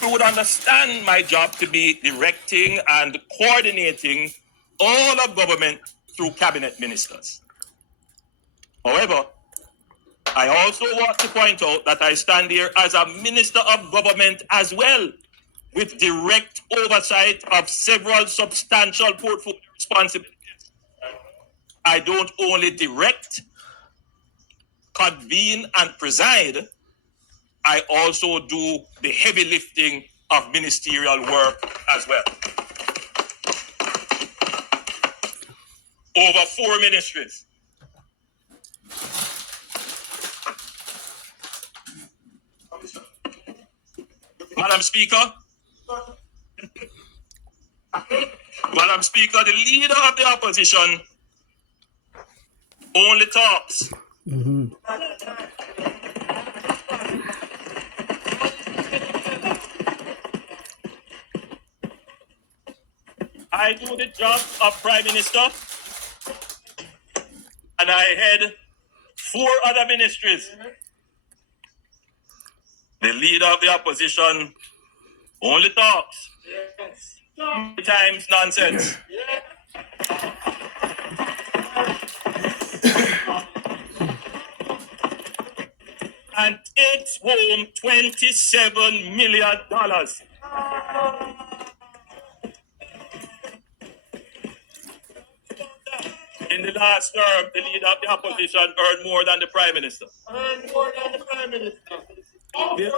people would understand my job to be directing and coordinating all of government through cabinet ministers. However, I also want to point out that I stand here as a minister of government as well, with direct oversight of several substantial portfolio responsibilities. I don't only direct, convene, and preside, I also do the heavy lifting of ministerial work as well. Over 4 ministries. Madam Speaker, the leader of the opposition only talks. I do the job of Prime Minister, and I head 4 other ministries. The leader of the opposition only talks. Times nonsense. And takes home $27 million. In the last term, the leader of the opposition earned more than the Prime Minister. The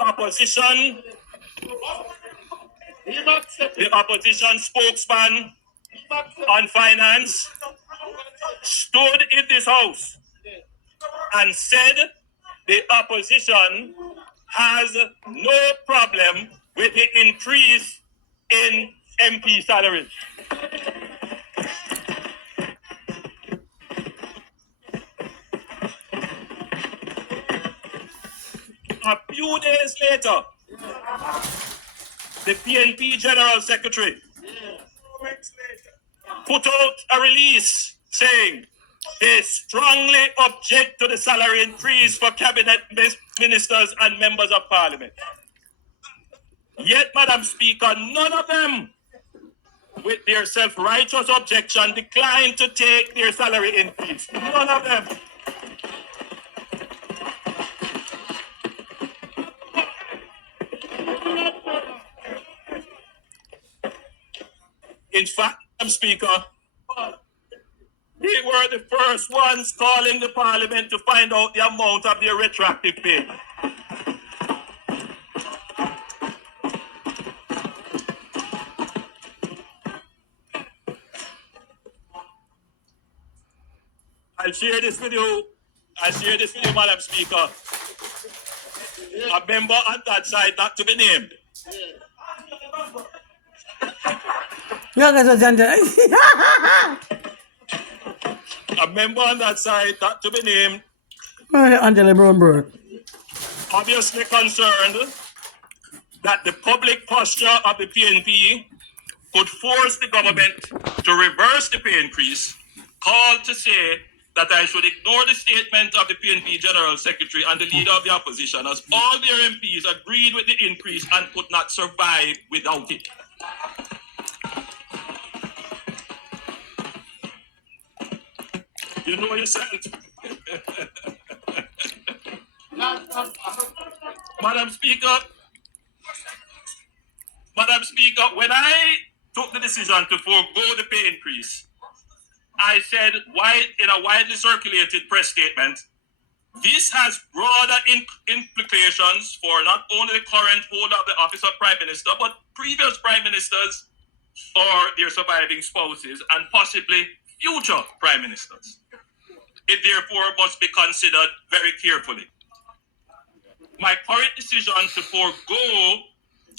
opposition spokesman on finance stood in this house and said the opposition has no problem with the increase in MP salaries. A few days later, the PNP General Secretary put out a release saying they strongly object to the salary increase for cabinet ministers and members of parliament. Yet, Madam Speaker, none of them, with their self-righteous objection, declined to take their salary increase. None of them. In fact, Madam Speaker, they were the first ones calling the parliament to find out the amount of their retroactive pay. I'll share this video, Madam Speaker. A member on that side, not to be named. A member on that side, not to be named, obviously concerned that the public posture of the PNP could force the government to reverse the pay increase, called to say that I should ignore the statement of the PNP General Secretary and the leader of the opposition, as all their MPs agreed with the increase and could not survive without it. You know yourself. Madam Speaker, when I took the decision to forego the pay increase, I said in a widely circulated press statement, this has broader implications for not only the current holder of the office of Prime Minister, but previous Prime Ministers or their surviving spouses, and possibly future Prime Ministers. It therefore must be considered very carefully. My current decision to forego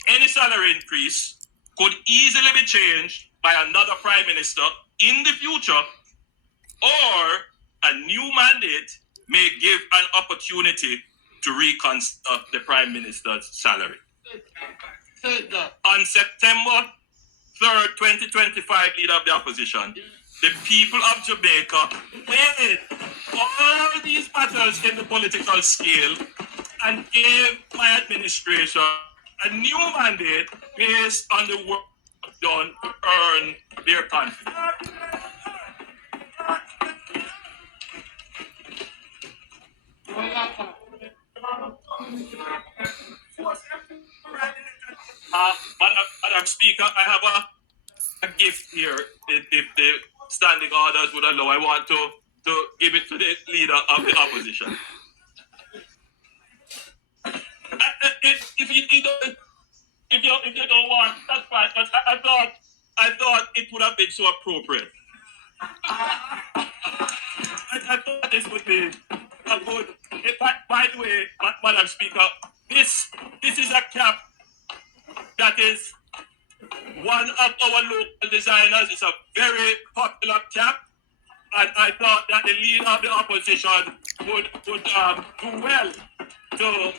any salary increase could easily be changed by another Prime Minister in the future, or a new mandate may give an opportunity to reconsider the Prime Minister's salary. On September 3rd, 2025, leader of the opposition, the people of Jamaica weighed all these matters in the political scale and gave my administration a new mandate based on the work done to earn their confidence. Madam Speaker, I have a gift here. If the standing orders would allow, I want to give it to the leader of the opposition. If you don't want, that's fine. But I thought it would have been so appropriate. I thought this would be a good. By the way, Madam Speaker, this is a cap that is one of our local designers. It's a very popular cap, and I thought that the leader of the opposition would do well to.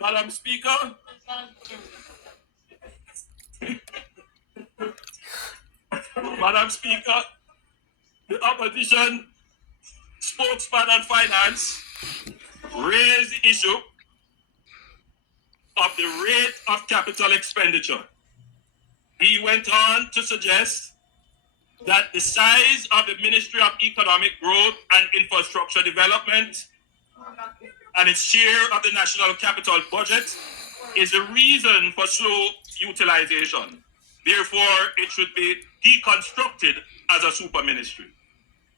Madam Speaker, Madam Speaker, the opposition spokesman on finance raised the issue of the rate of capital expenditure. He went on to suggest that the size of the Ministry of Economic Growth and Infrastructure Development and its share of the national capital budget is the reason for slow utilization. Therefore, it should be deconstructed as a super ministry.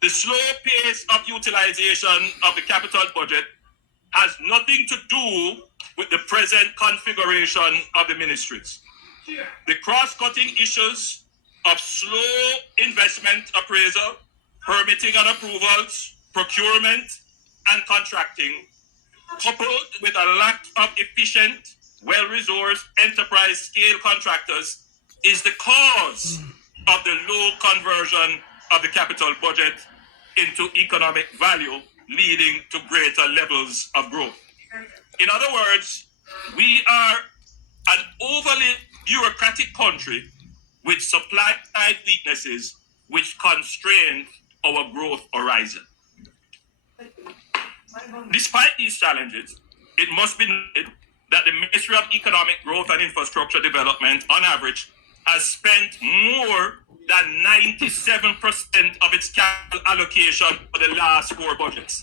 The slow pace of utilization of the capital budget has nothing to do with the present configuration of the ministries. The cross-cutting issues of slow investment appraisal, permitting and approvals, procurement, and contracting, coupled with a lack of efficient, well-resourced enterprise-scale contractors, is the cause of the low conversion of the capital budget into economic value, leading to greater levels of growth. In other words, we are an overly bureaucratic country with supply-side weaknesses which constrain our growth horizon. Despite these challenges, it must be noted that the Ministry of Economic Growth and Infrastructure Development, on average, has spent more than 97% of its capital allocation for the last 4 budgets.